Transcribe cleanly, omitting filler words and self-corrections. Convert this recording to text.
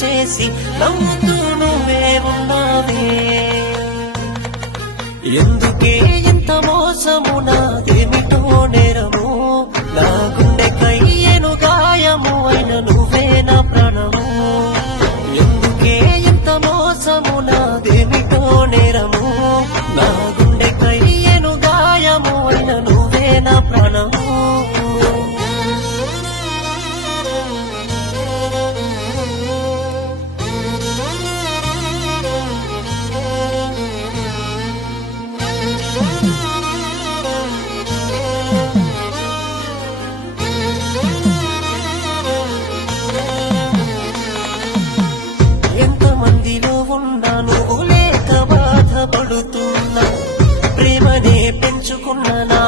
చేసి నమ్ముతూ నువ్వే ఉన్నావే. ఎందుకే ఇంత మోసము, నాదేమిటో నేరము, నా గుండెకయ్యెను గాయము అయిన నువ్వే నా ప్రాణము. ఎందుకే ఇంత మోసము, నాదేమిటో నేరము, నా గుండెకయ్యెను గాయము అయిన నువ్వే నా ప్రాణము. ఎంతమందిలో ఉన్నా నువ్వు లేక బాధపడుతున్నా, ప్రేమనే పెంచుకున్నా